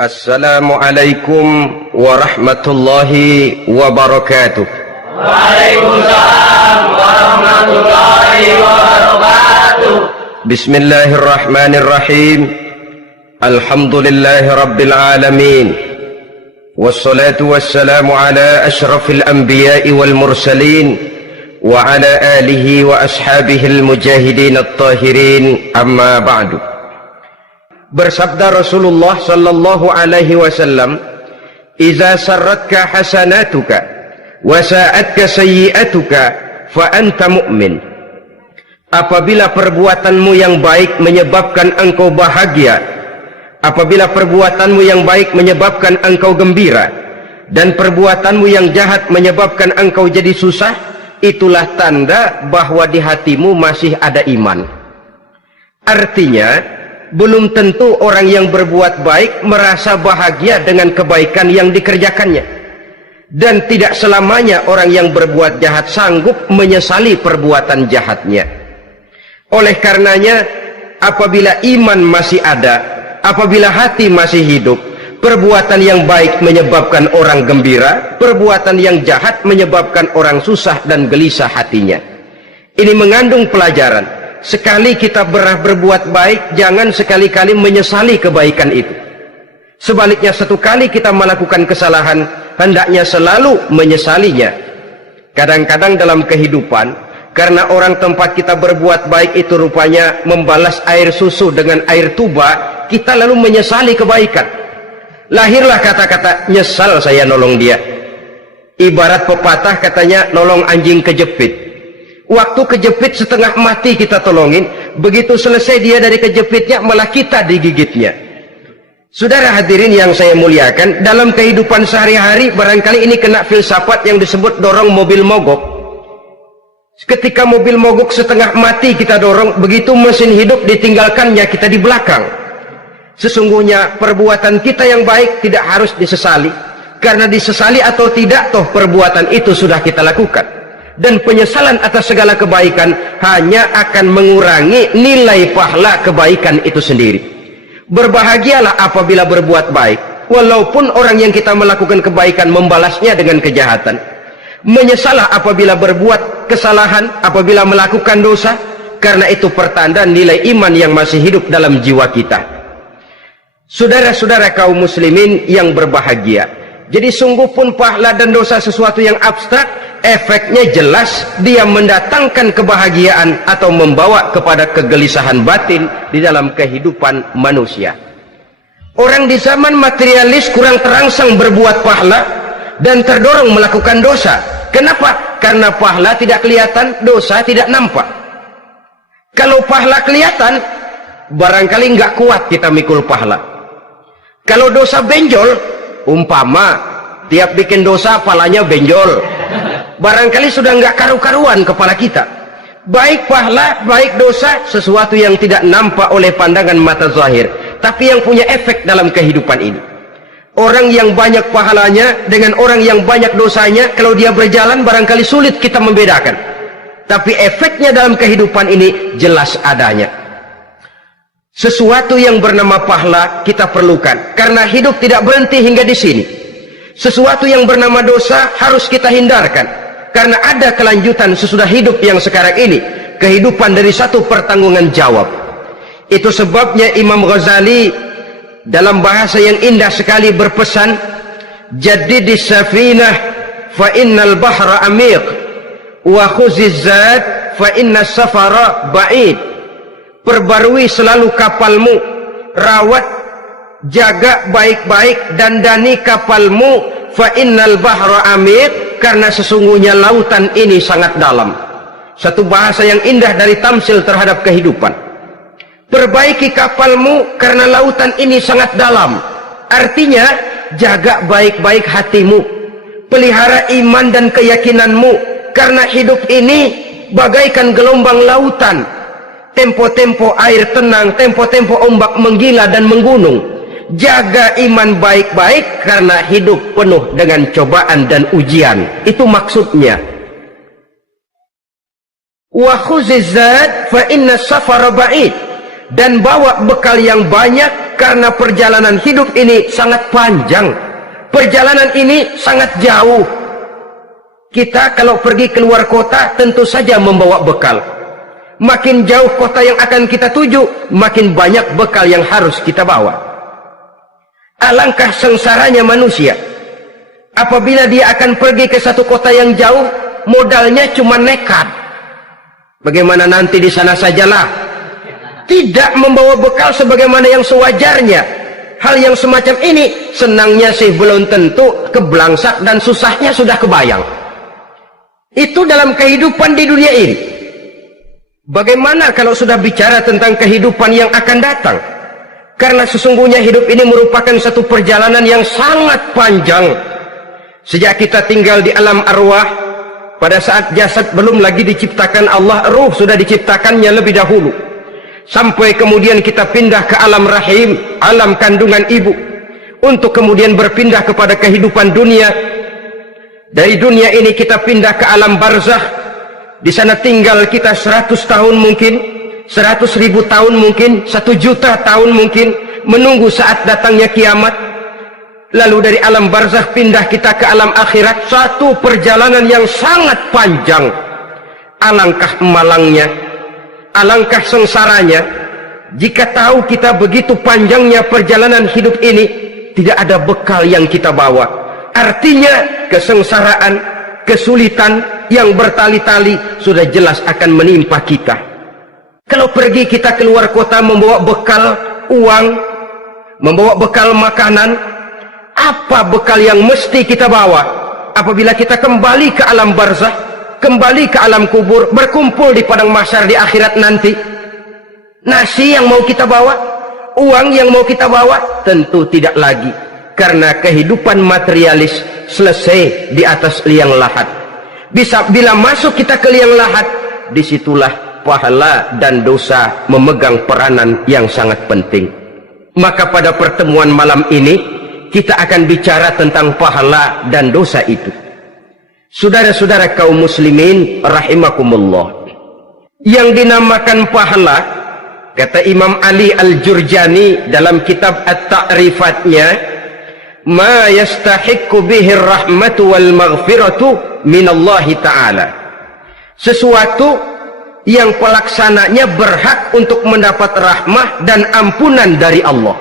Assalamualaikum warahmatullahi wabarakatuh. Waalaikumsalam warahmatullahi wabarakatuh. Bismillahirrahmanirrahim. Alhamdulillahi rabbil alamin. Wassalatu wassalamu ala ashrafil anbiya'i wal mursalin wa ala alihi wa ashabihil mujahidin at-tahirin, amma ba'du. Bersabda Rasulullah sallallahu alaihi wasallam, "Iza sarratka hasanatuka wa sa'atka sayyi'atuka fa anta mu'min." Apabila perbuatanmu yang baik menyebabkan engkau bahagia, apabila perbuatanmu yang baik menyebabkan engkau gembira, dan perbuatanmu yang jahat menyebabkan engkau jadi susah, itulah tanda bahwa di hatimu masih ada iman. Artinya, belum tentu orang yang berbuat baik merasa bahagia dengan kebaikan yang dikerjakannya, dan tidak selamanya orang yang berbuat jahat sanggup menyesali perbuatan jahatnya. Oleh karenanya, apabila iman masih ada, apabila hati masih hidup, perbuatan yang baik menyebabkan orang gembira, perbuatan yang jahat menyebabkan orang susah dan gelisah hatinya. Ini mengandung pelajaran. Sekali kita berbuat baik, jangan sekali-kali menyesali kebaikan itu. Sebaliknya, satu kali kita melakukan kesalahan, hendaknya selalu menyesalinya. Kadang-kadang dalam kehidupan, karena orang tempat kita berbuat baik itu rupanya membalas air susu dengan air tuba, kita lalu menyesali kebaikan. Lahirlah kata-kata, "Nyesal saya nolong dia." Ibarat pepatah katanya, "Nolong anjing kejepit." Waktu kejepit setengah mati kita tolongin, begitu selesai dia dari kejepitnya, malah kita digigitnya. Saudara hadirin yang saya muliakan, dalam kehidupan sehari-hari barangkali ini kena filsafat yang disebut dorong mobil mogok. Ketika mobil mogok setengah mati kita dorong, begitu mesin hidup ditinggalkannya kita di belakang. Sesungguhnya perbuatan kita yang baik tidak harus disesali, karena disesali atau tidak, toh perbuatan itu sudah kita lakukan. Dan penyesalan atas segala kebaikan hanya akan mengurangi nilai pahala kebaikan itu sendiri. Berbahagialah apabila berbuat baik, walaupun orang yang kita melakukan kebaikan membalasnya dengan kejahatan. Menyesalah apabila berbuat kesalahan, apabila melakukan dosa, karena itu pertanda nilai iman yang masih hidup dalam jiwa kita. Saudara-saudara kaum muslimin yang berbahagia, jadi sungguh pun pahala dan dosa sesuatu yang abstrak, efeknya jelas, dia mendatangkan kebahagiaan atau membawa kepada kegelisahan batin di dalam kehidupan manusia. Orang di zaman materialis kurang terangsang berbuat pahala dan terdorong melakukan dosa. Kenapa? Karena pahala tidak kelihatan, dosa tidak nampak. Kalau pahala kelihatan, barangkali nggak kuat kita mikul pahala. Kalau dosa benjol, umpama tiap bikin dosa palanya benjol, barangkali sudah nggak karu-karuan kepala kita. Baik pahala, baik dosa, sesuatu yang tidak nampak oleh pandangan mata zahir, tapi yang punya efek dalam kehidupan ini. Orang yang banyak pahalanya dengan orang yang banyak dosanya, kalau dia berjalan barangkali sulit kita membedakan, tapi efeknya dalam kehidupan ini jelas adanya. Sesuatu yang bernama pahala kita perlukan, karena hidup tidak berhenti hingga di sini. Sesuatu yang bernama dosa harus kita hindarkan, karena ada kelanjutan sesudah hidup yang sekarang ini, kehidupan dari satu pertanggungan jawab. Itu sebabnya Imam Ghazali dalam bahasa yang indah sekali berpesan, "Jaddidis safinah fa innal bahra amiq wa khuziz zad fa innas safara ba'id." Perbarui selalu kapalmu, rawat, jaga baik-baik, dandani kapalmu, fa innal bahra amiq, karena sesungguhnya lautan ini sangat dalam. Satu bahasa yang indah dari tamsil terhadap kehidupan. Perbaiki kapalmu karena lautan ini sangat dalam. Artinya, jaga baik-baik hatimu, pelihara iman dan keyakinanmu, karena hidup ini bagaikan gelombang lautan. Tempo-tempo air tenang, tempo-tempo ombak menggila dan menggunung. Jaga iman baik-baik karena hidup penuh dengan cobaan dan ujian. Itu maksudnya. Wa khuziz zad fa inna safara ba'id. Dan bawa bekal yang banyak Karena perjalanan hidup ini sangat panjang, perjalanan ini sangat jauh. Kita kalau pergi keluar kota tentu saja membawa bekal. Makin jauh kota yang akan kita tuju, makin banyak bekal yang harus kita bawa. Alangkah sengsaranya manusia apabila dia akan pergi ke satu kota yang jauh, modalnya cuma nekat. Bagaimana nanti di sana sajalah. Tidak membawa bekal sebagaimana yang sewajarnya. Hal yang semacam ini senangnya sih belum tentu, keblangsak dan susahnya sudah kebayang. Itu dalam kehidupan di dunia ini. Bagaimana kalau sudah bicara tentang kehidupan yang akan datang? Karena sesungguhnya hidup ini merupakan satu perjalanan yang sangat panjang. Sejak kita tinggal di alam arwah, pada saat jasad belum lagi diciptakan Allah, ruh sudah diciptakannya lebih dahulu. Sampai kemudian kita pindah ke alam rahim, alam kandungan ibu, untuk kemudian berpindah kepada kehidupan dunia. Dari dunia ini kita pindah ke alam barzakh. Di sana tinggal kita 100 tahun mungkin, 100.000 tahun mungkin, 1 juta tahun mungkin, menunggu saat datangnya kiamat. Lalu dari alam barzakh pindah kita ke alam akhirat, satu perjalanan yang sangat panjang. Alangkah malangnya, alangkah sengsaranya jika tahu kita begitu panjangnya perjalanan hidup ini, tidak ada bekal yang kita bawa. Artinya kesengsaraan, kesulitan yang bertali-tali sudah jelas akan menimpa kita. Kalau pergi kita keluar kota membawa bekal uang, membawa bekal makanan, apa bekal yang mesti kita bawa apabila kita kembali ke alam barzakh, kembali ke alam kubur, berkumpul di padang mahsyar di akhirat nanti? Nasi yang mau kita bawa, uang yang mau kita bawa? Tentu tidak lagi, karena kehidupan materialis selesai di atas liang lahat. Bila masuk kita ke liang lahat, disitulah pahala dan dosa memegang peranan yang sangat penting. Maka pada pertemuan malam ini kita akan bicara tentang pahala dan dosa itu. Saudara-saudara kaum muslimin rahimakumullah, yang dinamakan pahala, kata Imam Ali Al-Jurjani dalam kitab At-Ta'rifatnya, ma yastahiqqu bihi rahmatu wal maghfiratu minallahi ta'ala, sesuatu yang pelaksananya berhak untuk mendapat rahmah dan ampunan dari Allah.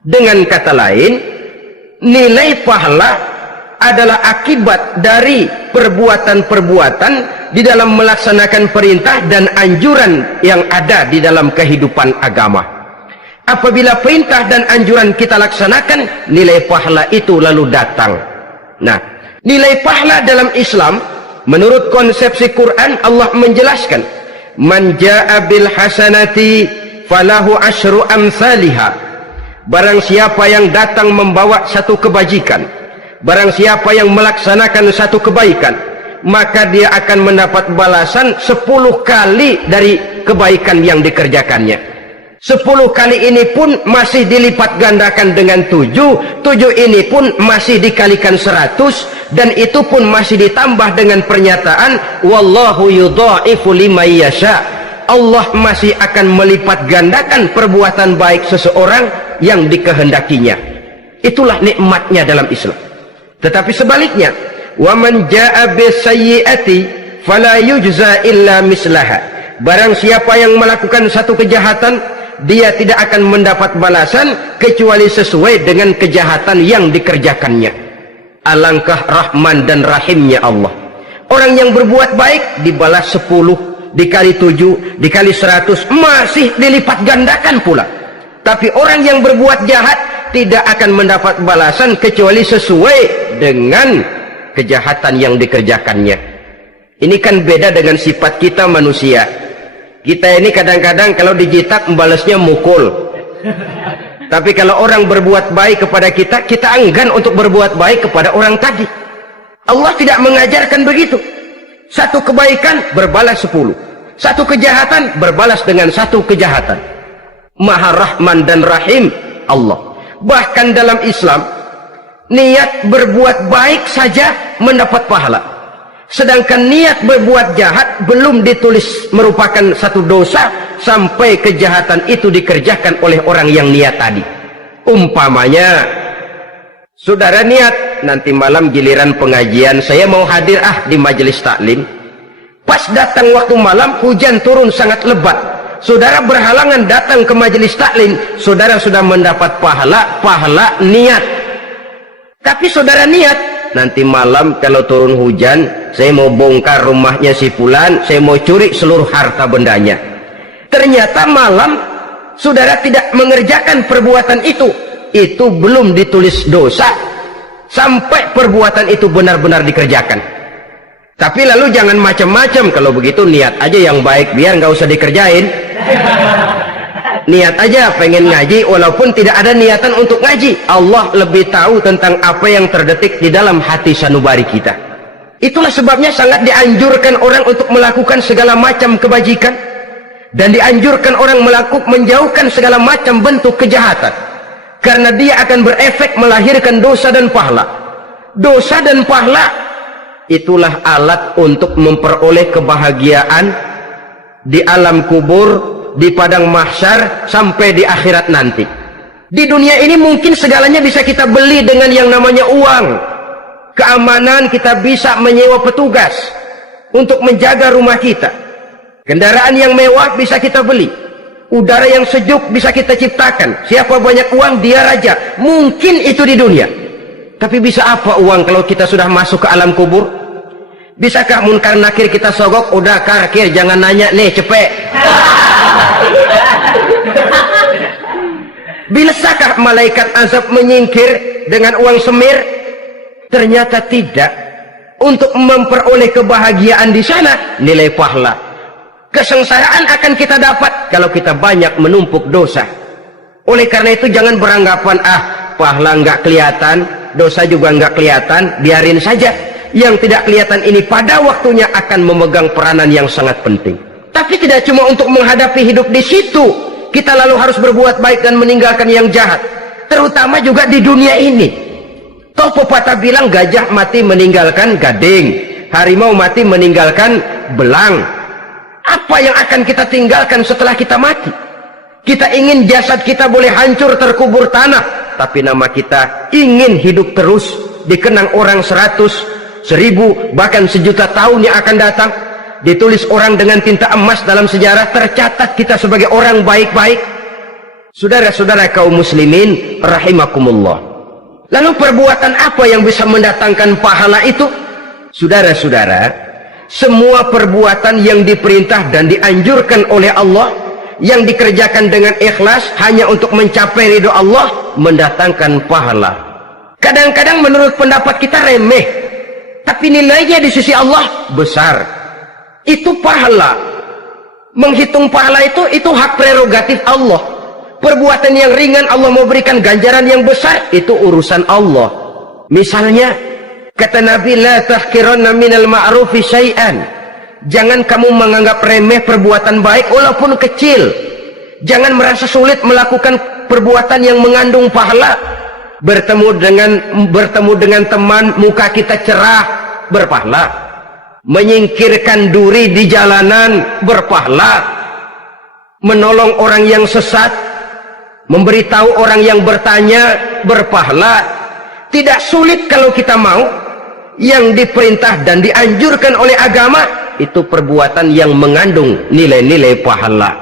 Dengan kata lain, nilai pahala adalah akibat dari perbuatan-perbuatan di dalam melaksanakan perintah dan anjuran yang ada di dalam kehidupan agama. Apabila perintah dan anjuran kita laksanakan, nilai pahala itu lalu datang. Nah, nilai pahala dalam Islam menurut konsepsi Quran, Allah menjelaskan, man jaa bil hasanati falahu asyru amsalihha. Barang siapa yang datang membawa satu kebajikan, barang siapa yang melaksanakan satu kebaikan, maka dia akan mendapat balasan 10 kali dari kebaikan yang dikerjakannya. 10 kali ini pun masih dilipat gandakan dengan 7 ini pun masih dikalikan 100, dan itu pun masih ditambah dengan pernyataan wallahu yudha'ifu liman yasha. Allah masih akan melipat gandakan perbuatan baik seseorang yang dikehendakinya. Itulah nikmatnya dalam Islam. Tetapi sebaliknya, wa man jaa bisayyi'ati fala yujza illa mislaha. Barang siapa yang melakukan satu kejahatan, dia tidak akan mendapat balasan kecuali sesuai dengan kejahatan yang dikerjakannya. Alangkah rahman dan rahimnya Allah. Orang yang berbuat baik dibalas 10, dikali 7, dikali 100, masih dilipat gandakan pula. Tapi orang yang berbuat jahat tidak akan mendapat balasan kecuali sesuai dengan kejahatan yang dikerjakannya. Ini kan beda dengan sifat kita manusia. Kita ini kadang-kadang kalau dijitak membalasnya mukul. Tapi kalau orang berbuat baik kepada kita, kita enggan untuk berbuat baik kepada orang tadi. Allah tidak mengajarkan begitu. Satu kebaikan berbalas 10, satu kejahatan berbalas dengan satu kejahatan. Maha Rahman dan Rahim Allah. Bahkan dalam Islam, niat berbuat baik saja mendapat pahala. Sedangkan niat berbuat jahat belum ditulis merupakan satu dosa sampai kejahatan itu dikerjakan oleh orang yang niat tadi. Umpamanya, saudara niat nanti malam giliran pengajian saya mau hadir di majelis taklim. Pas datang waktu malam hujan turun sangat lebat. Saudara berhalangan datang ke majelis taklim, saudara sudah mendapat pahala niat. Tapi saudara niat nanti malam kalau turun hujan saya mau bongkar rumahnya si fulan, saya mau curi seluruh harta bendanya. Ternyata malam saudara tidak mengerjakan perbuatan itu belum ditulis dosa sampai perbuatan itu benar-benar dikerjakan. Tapi lalu jangan macam-macam, kalau begitu niat aja yang baik biar nggak usah dikerjain. Niat aja pengen ngaji walaupun tidak ada niatan untuk ngaji. Allah lebih tahu tentang apa yang terdetik di dalam hati sanubari kita. Itulah sebabnya sangat dianjurkan orang untuk melakukan segala macam kebajikan, dan dianjurkan orang menjauhkan segala macam bentuk kejahatan, karena dia akan berefek melahirkan dosa dan pahala. Dosa dan pahala itulah alat untuk memperoleh kebahagiaan di alam kubur, di padang mahsyar, sampai di akhirat nanti. Di dunia ini mungkin segalanya bisa kita beli dengan yang namanya uang. Keamanan kita bisa menyewa petugas untuk menjaga rumah kita. Kendaraan yang mewah bisa kita beli. Udara yang sejuk bisa kita ciptakan. Siapa banyak uang dia raja. Mungkin itu di dunia. Tapi bisa apa uang kalau kita sudah masuk ke alam kubur? Bisakah munkar nakir kita sogok? Udah karkir, jangan nanya nih, cepet. Bisakah malaikat azab menyingkir dengan uang semir? Ternyata tidak. Untuk memperoleh kebahagiaan di sana, nilai pahala. Kesengsaraan akan kita dapat kalau kita banyak menumpuk dosa. Oleh karena itu jangan beranggapan pahala nggak kelihatan, dosa juga nggak kelihatan, biarin saja. Yang tidak kelihatan ini pada waktunya akan memegang peranan yang sangat penting. Tapi tidak cuma untuk menghadapi hidup di situ kita lalu harus berbuat baik dan meninggalkan yang jahat, terutama juga di dunia ini. Toh pepatah bilang gajah mati meninggalkan gading, harimau mati meninggalkan belang. Apa yang akan kita tinggalkan setelah kita mati? Kita ingin jasad kita boleh hancur terkubur tanah, tapi nama kita ingin hidup terus, dikenang orang 100, 1000, bahkan 1.000.000 tahun yang akan datang. Ditulis orang dengan tinta emas dalam sejarah, tercatat kita sebagai orang baik-baik. Saudara-saudara kaum muslimin rahimakumullah. Lalu perbuatan apa yang bisa mendatangkan pahala itu? Saudara-saudara, semua perbuatan yang diperintah dan dianjurkan oleh Allah, yang dikerjakan dengan ikhlas hanya untuk mencapai ridho Allah, mendatangkan pahala. Kadang-kadang menurut pendapat kita remeh, tapi nilainya di sisi Allah besar. Itu pahala. Menghitung pahala itu hak prerogatif Allah. Perbuatan yang ringan Allah mau berikan ganjaran yang besar, itu urusan Allah. Misalnya kata Nabi, la tahqiranna minal ma'rufi syai'an. Jangan kamu menganggap remeh perbuatan baik walaupun kecil. Jangan merasa sulit melakukan perbuatan yang mengandung pahala. Bertemu dengan teman, muka kita cerah, berpahala. Menyingkirkan duri di jalanan, berpahala. Menolong orang yang sesat, memberitahu orang yang bertanya, berpahala. Tidak sulit kalau kita mau. Yang diperintah dan dianjurkan oleh agama, itu perbuatan yang mengandung nilai-nilai pahala.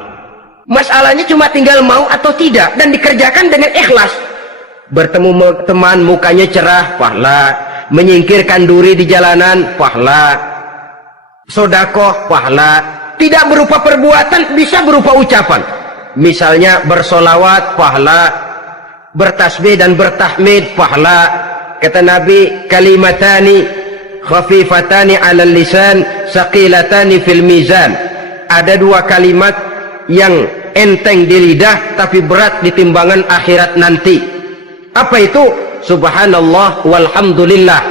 Masalahnya cuma tinggal mau atau tidak, dan dikerjakan dengan ikhlas. Bertemu teman, mukanya cerah, pahala. Menyingkirkan duri di jalanan, pahala. Sodakoh, pahala. Tidak berupa perbuatan, bisa berupa ucapan. Misalnya bersolawat, pahala. Bertasbih dan bertahmid, pahala. Kata Nabi, kalimatani khafifatani alal lisan, saqilatani fil mizan. Ada dua kalimat yang enteng di lidah tapi berat di timbangan akhirat nanti. Apa itu? Subhanallah walhamdulillah.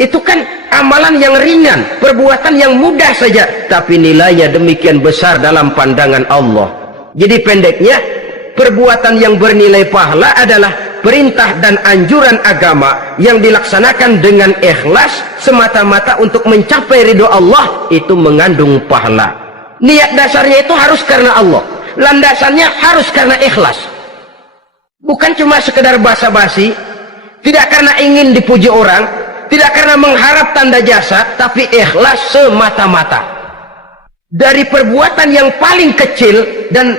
Itu kan amalan yang ringan, perbuatan yang mudah saja, tapi nilainya demikian besar dalam pandangan Allah. Jadi pendeknya, perbuatan yang bernilai pahala adalah perintah dan anjuran agama yang dilaksanakan dengan ikhlas semata-mata untuk mencapai ridho Allah, itu mengandung pahala. Niat dasarnya itu harus karena Allah, landasannya harus karena ikhlas, bukan cuma sekedar basa-basi, tidak karena ingin dipuji orang, tidak karena mengharap tanda jasa, tapi ikhlas semata-mata. Dari perbuatan yang paling kecil dan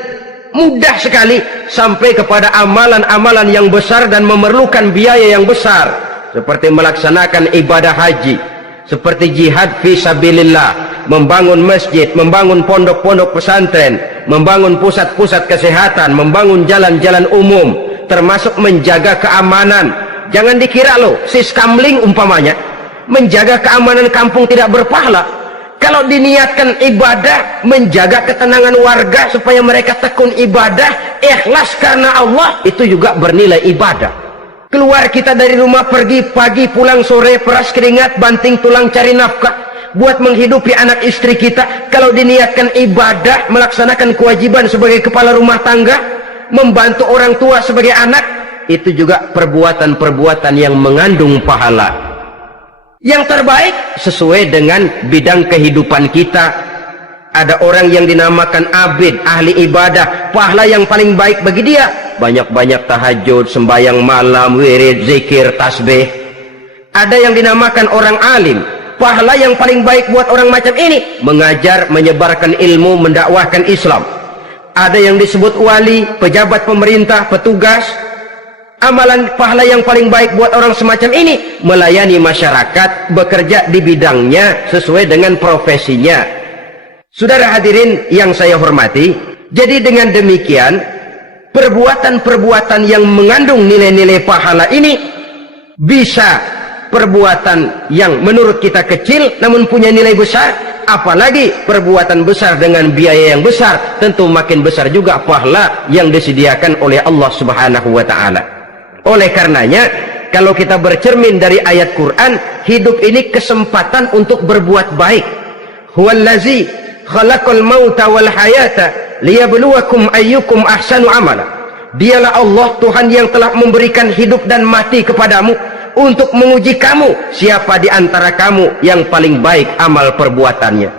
mudah sekali sampai kepada amalan-amalan yang besar dan memerlukan biaya yang besar, seperti melaksanakan ibadah haji, seperti jihad fi sabilillah, membangun masjid, membangun pondok-pondok pesantren, membangun pusat-pusat kesehatan, membangun jalan-jalan umum, termasuk menjaga keamanan. Jangan dikira loh, siskamling umpamanya, menjaga keamanan kampung tidak berpahala. Kalau diniatkan ibadah, menjaga ketenangan warga supaya mereka tekun ibadah, ikhlas karena Allah, itu juga bernilai ibadah. Keluar kita dari rumah, pergi pagi, pulang sore, peras keringat, banting tulang cari nafkah buat menghidupi anak istri kita. Kalau diniatkan ibadah, melaksanakan kewajiban sebagai kepala rumah tangga, membantu orang tua sebagai anak, itu juga perbuatan-perbuatan yang mengandung pahala. Yang terbaik sesuai dengan bidang kehidupan kita. Ada orang yang dinamakan abid, ahli ibadah, pahala yang paling baik bagi dia banyak-banyak tahajud, sembahyang malam, wirid, zikir, tasbih. Ada yang dinamakan orang alim, pahala yang paling baik buat orang macam ini mengajar, menyebarkan ilmu, mendakwahkan Islam. Ada yang disebut wali, pejabat pemerintah, petugas. Amalan pahala yang paling baik buat orang semacam ini melayani masyarakat, bekerja di bidangnya sesuai dengan profesinya. Saudara hadirin yang saya hormati, jadi dengan demikian perbuatan-perbuatan yang mengandung nilai-nilai pahala ini bisa perbuatan yang menurut kita kecil namun punya nilai besar, apalagi perbuatan besar dengan biaya yang besar, tentu makin besar juga pahala yang disediakan oleh Allah Subhanahu wa taala. Oleh karenanya, kalau kita bercermin dari ayat Quran, hidup ini kesempatan untuk berbuat baik. Huwallazi khalaqal mauta wal hayata liyabluwakum ayyukum ahsanu amala. Dialah Allah, Tuhan yang telah memberikan hidup dan mati kepadamu untuk menguji kamu, siapa di antara kamu yang paling baik amal perbuatannya.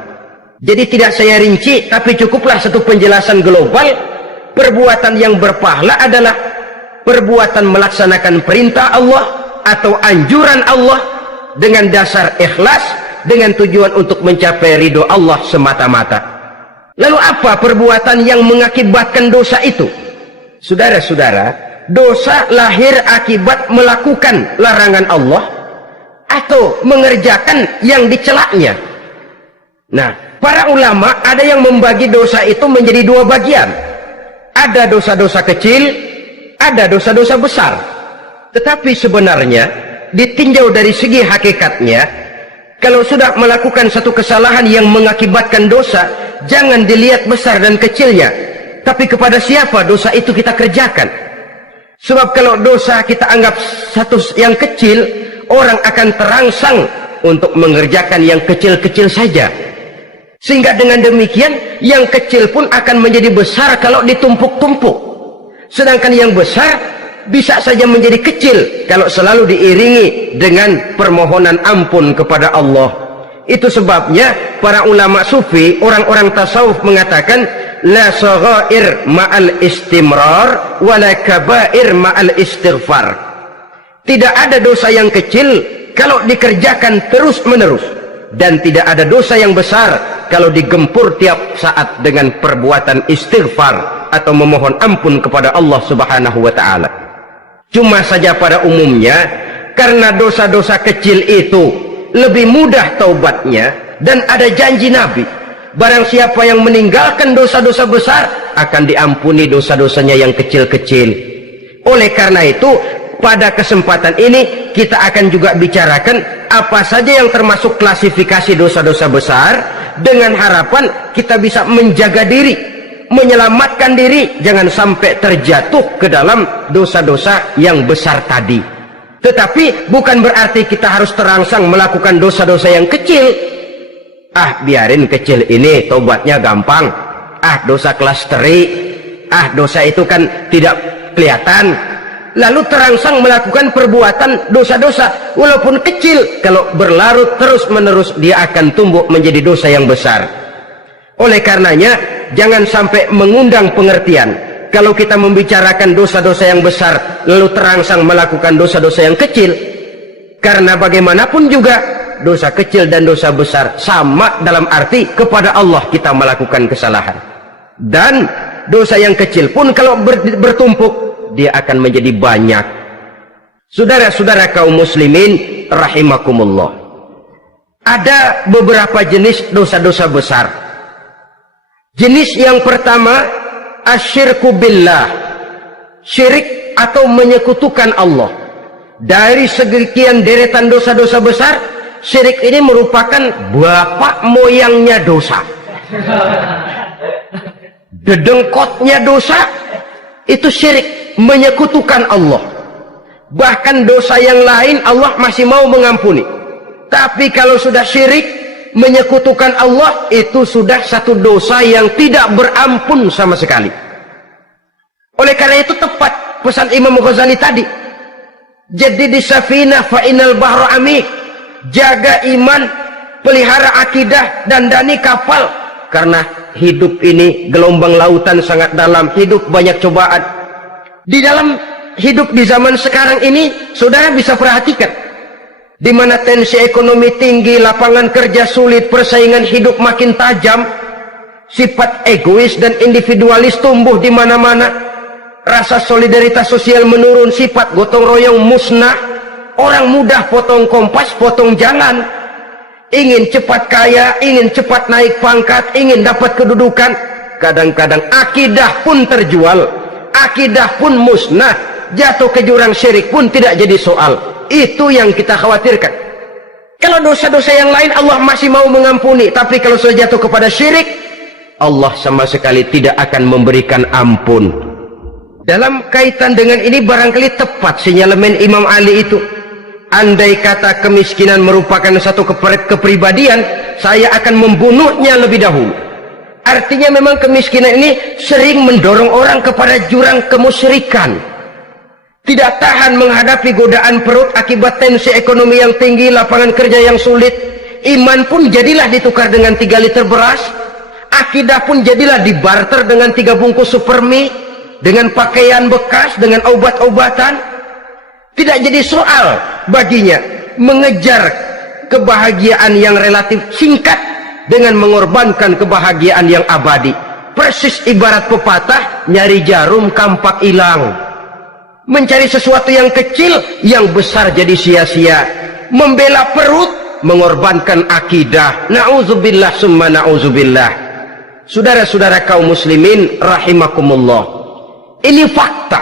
Jadi tidak saya rinci, tapi cukuplah satu penjelasan global. Perbuatan yang berpahala adalah perbuatan melaksanakan perintah Allah atau anjuran Allah dengan dasar ikhlas, dengan tujuan untuk mencapai ridho Allah semata-mata. Lalu apa perbuatan yang mengakibatkan dosa itu? Saudara-saudara, dosa lahir akibat melakukan larangan Allah atau mengerjakan yang dicelaknya. Nah, para ulama ada yang membagi dosa itu menjadi dua bagian. Ada dosa-dosa kecil, ada dosa-dosa besar. Tetapi sebenarnya ditinjau dari segi hakikatnya, kalau sudah melakukan satu kesalahan yang mengakibatkan dosa, jangan dilihat besar dan kecilnya, tapi kepada siapa dosa itu kita kerjakan. Sebab kalau dosa kita anggap satu yang kecil, orang akan terangsang untuk mengerjakan yang kecil-kecil saja, sehingga dengan demikian yang kecil pun akan menjadi besar kalau ditumpuk-tumpuk. Sedangkan yang besar bisa saja menjadi kecil kalau selalu diiringi dengan permohonan ampun kepada Allah. Itu sebabnya para ulama sufi, orang-orang tasawuf mengatakan la saghair ma'al istimrar wa la kabair ma'al istighfar. Tidak ada dosa yang kecil kalau dikerjakan terus-menerus, dan tidak ada dosa yang besar kalau digempur tiap saat dengan perbuatan istighfar atau memohon ampun kepada Allah Subhanahu wa taala. Cuma saja pada umumnya karena dosa-dosa kecil itu lebih mudah taubatnya, dan ada janji Nabi, barang siapa yang meninggalkan dosa-dosa besar akan diampuni dosa-dosanya yang kecil-kecil. Oleh karena itu, pada kesempatan ini kita akan juga bicarakan apa saja yang termasuk klasifikasi dosa-dosa besar, dengan harapan kita bisa menjaga diri, menyelamatkan diri, jangan sampai terjatuh ke dalam dosa-dosa yang besar tadi. Tetapi bukan berarti kita harus terangsang melakukan dosa-dosa yang kecil. Biarin kecil ini, tobatnya gampang. Dosa kelas teri, dosa itu kan tidak kelihatan. lalu terangsang melakukan perbuatan dosa-dosa walaupun kecil. Kalau berlarut terus-menerus, dia akan tumbuh menjadi dosa yang besar. Oleh karenanya, jangan sampai mengundang pengertian kalau kita membicarakan dosa-dosa yang besar lalu terangsang melakukan dosa-dosa yang kecil. Karena bagaimanapun juga dosa kecil dan dosa besar sama dalam arti kepada Allah kita melakukan kesalahan. Dan dosa yang kecil pun kalau bertumpuk, dia akan menjadi banyak. Saudara-saudara kaum muslimin rahimakumullah, ada beberapa jenis dosa-dosa besar. Jenis yang pertama, asyirku billah, syirik atau menyekutukan Allah. Dari sekian deretan dosa-dosa besar, syirik ini merupakan bapak moyangnya dosa. Dedengkotnya dosa itu syirik, menyekutukan Allah. Bahkan dosa yang lain Allah masih mau mengampuni, tapi kalau sudah syirik, menyekutukan Allah, itu sudah satu dosa yang tidak berampun sama sekali. Oleh karena itu tepat pesan Imam Ghazali tadi, jadi di safinah fa inal bahra amik, jaga iman, pelihara akidah, dandani kapal, karena hidup ini gelombang lautan sangat dalam, hidup banyak cobaan. Di dalam hidup di zaman sekarang ini, saudara bisa perhatikan, di mana tensi ekonomi tinggi, lapangan kerja sulit, persaingan hidup makin tajam, sifat egois dan individualis tumbuh di mana-mana, rasa solidaritas sosial menurun, sifat gotong royong musnah, orang mudah potong kompas, potong jalan, ingin cepat kaya, ingin cepat naik pangkat, ingin dapat kedudukan. Kadang-kadang akidah pun terjual, akidah pun musnah, jatuh ke jurang syirik pun tidak jadi soal. Itu yang kita khawatirkan. Kalau dosa-dosa yang lain Allah masih mau mengampuni, tapi kalau sudah jatuh kepada syirik, Allah sama sekali tidak akan memberikan ampun. Dalam kaitan dengan ini barangkali tepat sinyalemen Imam Ali itu, andai kata kemiskinan merupakan satu kepribadian, saya akan membunuhnya lebih dahulu. Artinya memang kemiskinan ini sering mendorong orang kepada jurang kemusyrikan. Tidak tahan menghadapi godaan perut akibat tensi ekonomi yang tinggi, lapangan kerja yang sulit. Iman pun jadilah ditukar dengan 3 liter beras. Akidah pun jadilah dibarter dengan 3 bungkus supermi, dengan pakaian bekas, dengan obat-obatan. Tidak jadi soal baginya mengejar kebahagiaan yang relatif singkat dengan mengorbankan kebahagiaan yang abadi. Persis ibarat pepatah, nyari jarum kampak hilang. Mencari sesuatu yang kecil, yang besar jadi sia-sia. Membela perut, mengorbankan akidah. Na'udzubillah summa na'udzubillah. Saudara-saudara kaum muslimin rahimakumullah, ini fakta,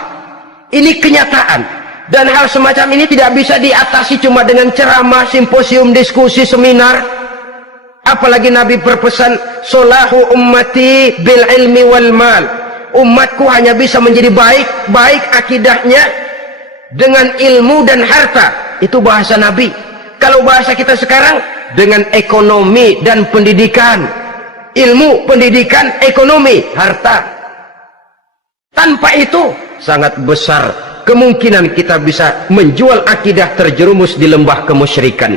ini kenyataan. Dan hal semacam ini tidak bisa diatasi cuma dengan ceramah, simposium, diskusi, seminar. Apalagi Nabi berpesan, solahu ummati bil ilmi wal mal. Umatku hanya bisa menjadi baik akidahnya dengan ilmu dan harta. Itu bahasa Nabi. Kalau bahasa kita sekarang, dengan ekonomi dan pendidikan. Ilmu, pendidikan, ekonomi, harta. Tanpa itu sangat besar kemungkinan kita bisa menjual akidah, terjerumus di lembah kemusyrikan.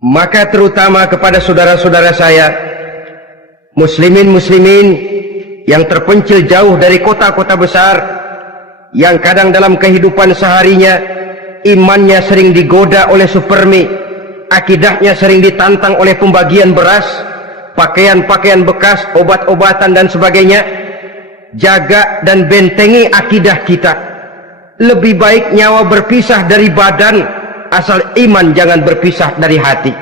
Maka terutama kepada saudara-saudara saya, muslimin yang terpencil jauh dari kota-kota besar, yang kadang dalam kehidupan seharinya imannya sering digoda oleh supermi, akidahnya sering ditantang oleh pembagian beras, pakaian-pakaian bekas, obat-obatan dan sebagainya. Jaga dan bentengi akidah kita. Lebih baik nyawa berpisah dari badan, asal iman jangan berpisah dari hati.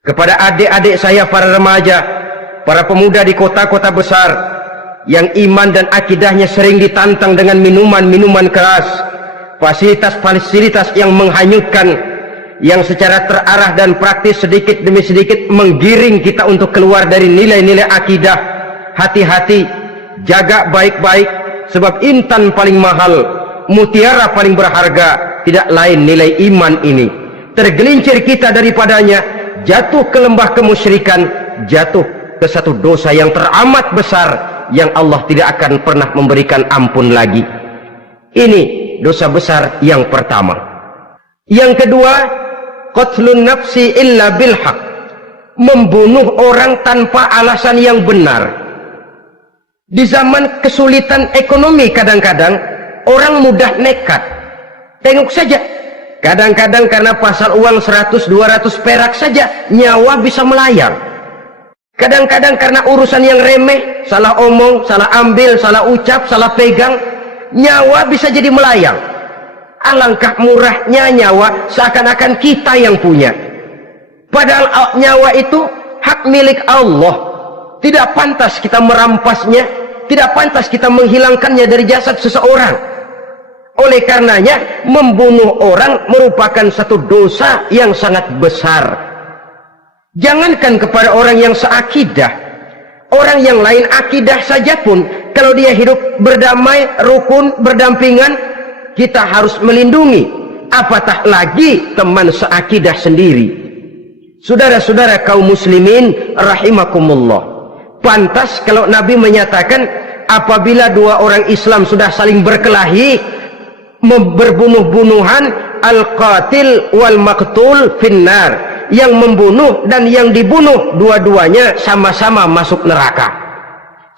Kepada adik-adik saya, para remaja, para pemuda di kota-kota besar, yang iman dan akidahnya sering ditantang dengan minuman-minuman keras, fasilitas-fasilitas yang menghanyutkan, yang secara terarah dan praktis sedikit demi sedikit menggiring kita untuk keluar dari nilai-nilai akidah. Hati-hati, jaga baik-baik, sebab intan paling mahal, mutiara paling berharga, tidak lain nilai iman ini. Tergelincir kita daripadanya, jatuh ke lembah kemusyrikan, jatuh ke satu dosa yang teramat besar, yang Allah tidak akan pernah memberikan ampun lagi. Ini dosa besar yang pertama. Yang kedua, qatlun nafsi illa bil haq, membunuh orang tanpa alasan yang benar. Di zaman kesulitan ekonomi kadang-kadang orang mudah nekat. Tengok saja, kadang-kadang karena pasar uang 100-200 perak saja nyawa bisa melayang. Kadang-kadang karena urusan yang remeh, salah omong, salah ambil, salah ucap, salah pegang, nyawa bisa jadi melayang. Alangkah murahnya nyawa, seakan-akan kita yang punya. Padahal nyawa itu hak milik Allah. Tidak pantas kita merampasnya, tidak pantas kita menghilangkannya dari jasad seseorang. Oleh karenanya, membunuh orang merupakan satu dosa yang sangat besar. Jangankan kepada orang yang seakidah, orang yang lain akidah saja pun, kalau dia hidup berdamai, rukun, berdampingan, kita harus melindungi. Apatah lagi teman seakidah sendiri. Saudara-saudara kaum muslimin rahimakumullah, pantas kalau Nabi menyatakan apabila dua orang Islam sudah saling berkelahi, berbunuh-bunuhan, al-qatil wal maqtul finnar, yang membunuh dan yang dibunuh dua-duanya sama-sama masuk neraka.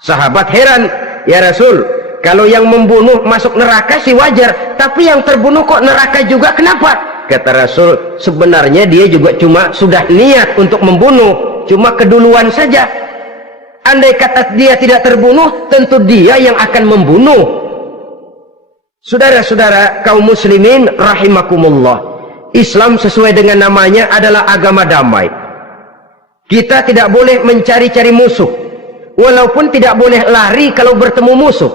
Sahabat heran, ya Rasul, kalau yang membunuh masuk neraka sih wajar, tapi yang terbunuh kok neraka juga, kenapa? Kata Rasul, sebenarnya dia juga cuma sudah niat untuk membunuh, cuma keduluan saja. Andai kata dia tidak terbunuh, tentu dia yang akan membunuh. Saudara-saudara kaum muslimin rahimakumullah, Islam sesuai dengan namanya adalah agama damai. Kita tidak boleh mencari-cari musuh, walaupun tidak boleh lari kalau bertemu musuh.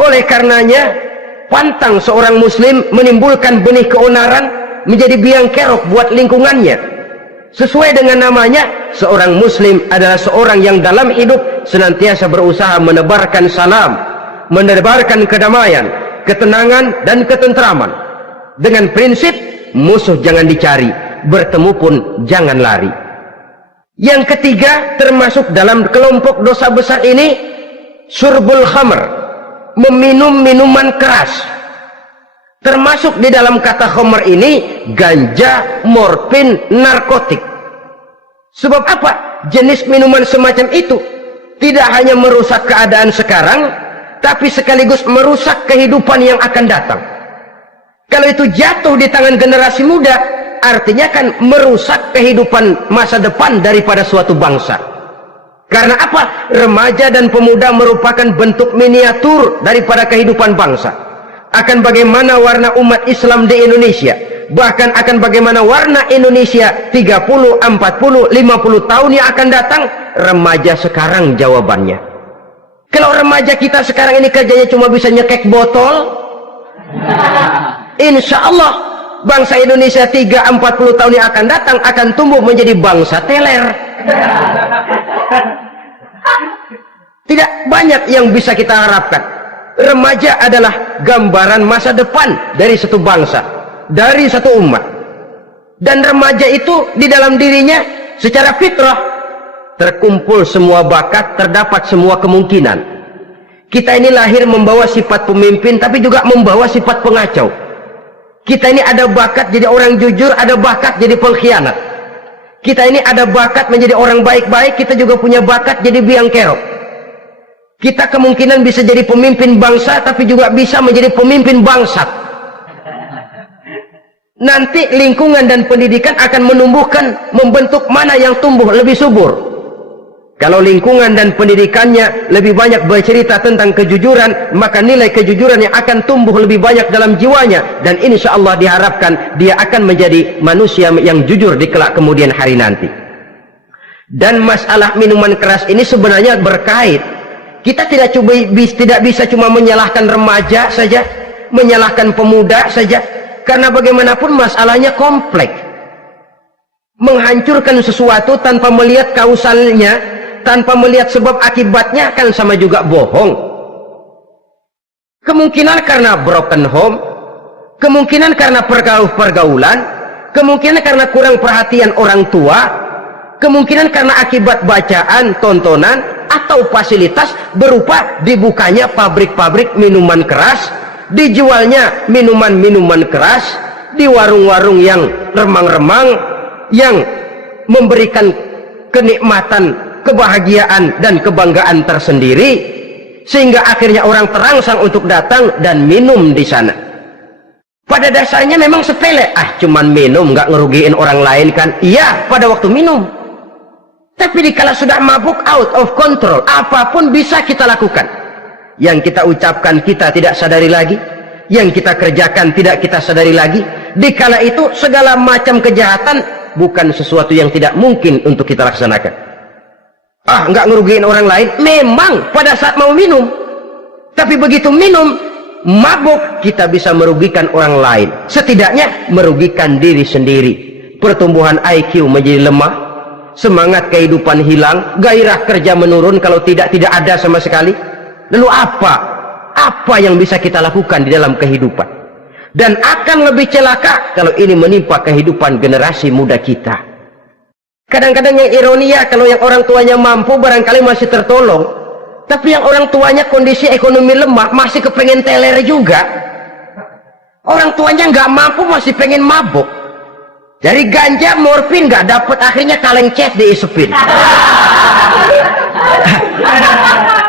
Oleh karenanya, pantang seorang muslim menimbulkan benih keonaran menjadi biang kerok buat lingkungannya. Sesuai dengan namanya, seorang muslim adalah seorang yang dalam hidup senantiasa berusaha menebarkan salam, menebarkan kedamaian, ketenangan dan ketentraman, dengan prinsip musuh jangan dicari, bertemu pun jangan lari. Yang ketiga, termasuk dalam kelompok dosa besar ini, syurbul khamr, meminum minuman keras. Termasuk di dalam kata khamr ini ganja, morfin, narkotik. Sebab apa? Jenis minuman semacam itu tidak hanya merusak keadaan sekarang, tapi sekaligus merusak kehidupan yang akan datang. Kalau itu jatuh di tangan generasi muda, artinya kan merusak kehidupan masa depan daripada suatu bangsa. Karena apa? Remaja dan pemuda merupakan bentuk miniatur daripada kehidupan bangsa. Akan bagaimana warna umat Islam di Indonesia, bahkan akan bagaimana warna Indonesia 30, 40, 50 tahun yang akan datang, remaja sekarang jawabannya. Kalau remaja kita sekarang ini kerjanya cuma bisa nyekek botol, insya Allah bangsa Indonesia 30-40 tahun yang akan datang akan tumbuh menjadi bangsa teler. Tidak banyak yang bisa kita harapkan. Remaja adalah gambaran masa depan dari satu bangsa, dari satu umat. Dan remaja itu di dalam dirinya secara fitrah terkumpul semua bakat, terdapat semua kemungkinan. Kita ini lahir membawa sifat pemimpin, tapi juga membawa sifat pengacau. Kita ini ada bakat jadi orang jujur, ada bakat jadi pengkhianat. Kita ini ada bakat menjadi orang baik-baik, kita juga punya bakat jadi biang kerok. Kita kemungkinan bisa jadi pemimpin bangsa, tapi juga bisa menjadi pemimpin bangsat. Nanti lingkungan dan pendidikan akan menumbuhkan, membentuk mana yang tumbuh lebih subur. Kalau lingkungan dan pendidikannya lebih banyak bercerita tentang kejujuran, maka nilai kejujuran yang akan tumbuh lebih banyak dalam jiwanya, dan insya Allah diharapkan dia akan menjadi manusia yang jujur di kelak kemudian hari nanti. Dan masalah minuman keras ini sebenarnya berkait. Kita tidak bisa cuma menyalahkan remaja saja, menyalahkan pemuda saja, karena bagaimanapun masalahnya kompleks. Menghancurkan sesuatu tanpa melihat kausalnya, tanpa melihat sebab akibatnya, kan sama juga bohong. Kemungkinan karena broken home, kemungkinan karena pergaulan, kemungkinan karena kurang perhatian orang tua, kemungkinan karena akibat bacaan, tontonan, atau fasilitas berupa dibukanya pabrik-pabrik minuman keras, dijualnya minuman-minuman keras di warung-warung yang remang-remang, yang memberikan kenikmatan, kebahagiaan dan kebanggaan tersendiri, sehingga akhirnya orang terangsang untuk datang dan minum di sana. Pada dasarnya memang sepele, cuman minum, nggak ngerugiin orang lain kan? Iya, pada waktu minum. Tapi dikala sudah mabuk, out of control, apapun bisa kita lakukan. Yang kita ucapkan kita tidak sadari lagi, yang kita kerjakan tidak kita sadari lagi. Dikala itu segala macam kejahatan bukan sesuatu yang tidak mungkin untuk kita laksanakan. Nggak ngerugiin orang lain, memang pada saat mau minum. Tapi begitu minum, mabuk, kita bisa merugikan orang lain, setidaknya merugikan diri sendiri. Pertumbuhan IQ menjadi lemah, semangat kehidupan hilang, gairah kerja menurun, kalau tidak ada sama sekali. Lalu apa yang bisa kita lakukan di dalam kehidupan? Dan akan lebih celaka kalau ini menimpa kehidupan generasi muda kita. Kadang-kadang yang ironi ya, kalau yang orang tuanya mampu barangkali masih tertolong, tapi yang orang tuanya kondisi ekonomi lemah masih kepengen teler juga. Orang tuanya nggak mampu masih pengen mabuk. Dari ganja, morfin nggak dapet, akhirnya kaleng cet diisepin.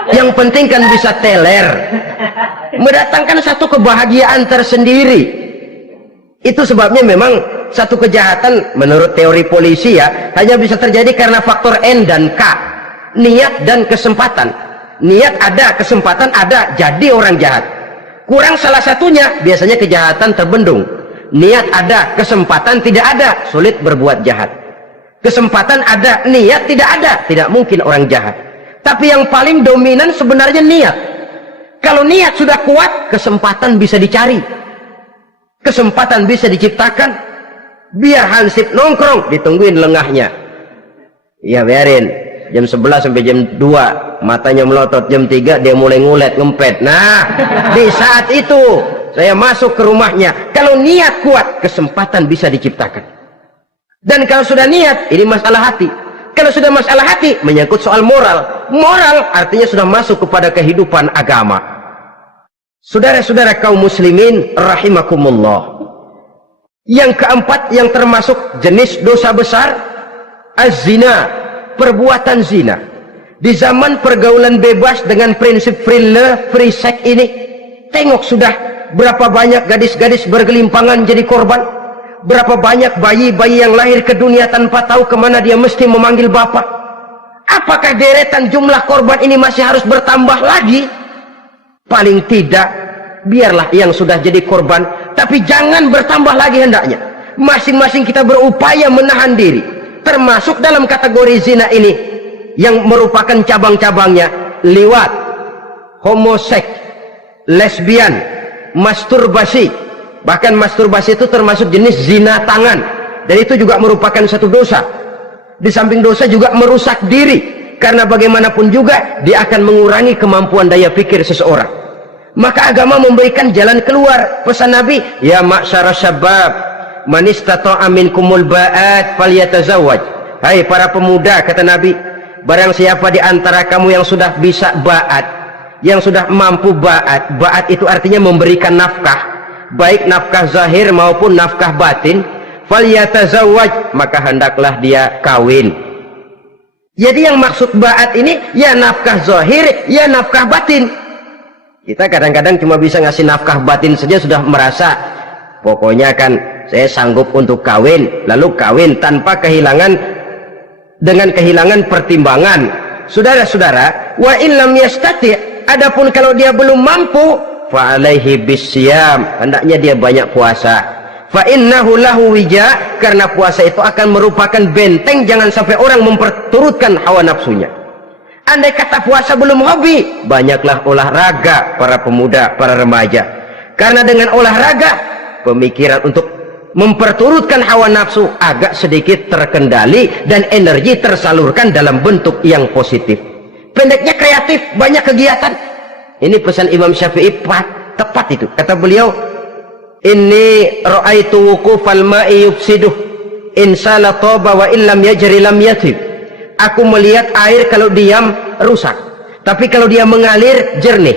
Yang penting kan bisa teler, mendatangkan satu kebahagiaan tersendiri. Itu sebabnya memang satu kejahatan menurut teori polisi ya, hanya bisa terjadi karena faktor N dan K, niat dan kesempatan. Niat ada, kesempatan ada, jadi orang jahat. Kurang salah satunya, biasanya kejahatan terbendung. Niat ada, kesempatan tidak ada, sulit berbuat jahat. Kesempatan ada, niat tidak ada, tidak mungkin orang jahat. Tapi yang paling dominan sebenarnya niat. Kalau niat sudah kuat, kesempatan bisa dicari, kesempatan bisa diciptakan. Biar hansip nongkrong, ditungguin lengahnya. Ya biarin, jam 11 sampai jam 2 matanya melotot, jam 3 dia mulai ngulet, ngempet. Nah, di saat itu saya masuk ke rumahnya. Kalau niat kuat, kesempatan bisa diciptakan. Dan kalau sudah niat, ini masalah hati. Kalau sudah masalah hati, menyangkut soal moral. Moral artinya sudah masuk kepada kehidupan agama. Saudara-saudara kaum muslimin rahimakumullah. Yang keempat yang termasuk jenis dosa besar, az-zina, perbuatan zina. Di zaman pergaulan bebas dengan prinsip free love, free sex ini, tengok sudah berapa banyak gadis-gadis bergelimpangan jadi korban. Berapa banyak bayi-bayi yang lahir ke dunia tanpa tahu kemana dia mesti memanggil bapak. Apakah deretan jumlah korban ini masih harus bertambah lagi? Paling tidak, biarlah yang sudah jadi korban, tapi jangan bertambah lagi hendaknya. Masing-masing kita berupaya menahan diri, termasuk dalam kategori zina ini, yang merupakan cabang-cabangnya: liwat, homoseks, lesbian, masturbasi. Bahkan masturbasi itu termasuk jenis zina tangan, dan itu juga merupakan satu dosa. Di samping dosa juga merusak diri, karena bagaimanapun juga dia akan mengurangi kemampuan daya pikir seseorang. Maka agama memberikan jalan keluar. Pesan Nabi, ya ma'syara syabab, man istata'a minkumul ba'at falyatazawwaj. Hai para pemuda, kata Nabi, barang siapa di antara kamu yang sudah bisa ba'at, yang sudah mampu ba'at. Ba'at itu artinya memberikan nafkah, baik nafkah zahir maupun nafkah batin, falyatazawwaj, maka hendaklah dia kawin. Jadi yang maksud ba'at ini ya nafkah zahir, ya nafkah batin. Kita kadang-kadang cuma bisa ngasih nafkah batin saja sudah merasa pokoknya kan saya sanggup untuk kawin, lalu kawin tanpa kehilangan, dengan kehilangan pertimbangan. Saudara-saudara, wa illam yastati, adapun kalau dia belum mampu, fa alaihi bisyam, hendaknya dia banyak puasa. Fa innahu lahu wija, karena puasa itu akan merupakan benteng jangan sampai orang memperturutkan hawa nafsunya. Andai kata puasa belum hobi, banyaklah olahraga para pemuda, para remaja. Karena dengan olahraga, pemikiran untuk memperturutkan hawa nafsu agak sedikit terkendali dan energi tersalurkan dalam bentuk yang positif. Pendeknya kreatif, banyak kegiatan. Ini pesan Imam Syafi'i tepat itu. Kata beliau, inni ra'aitu wuqufal ma'i yufsiduh in sala taba wa illam yajri lam yatib. Aku melihat air kalau diam rusak, tapi kalau dia mengalir jernih.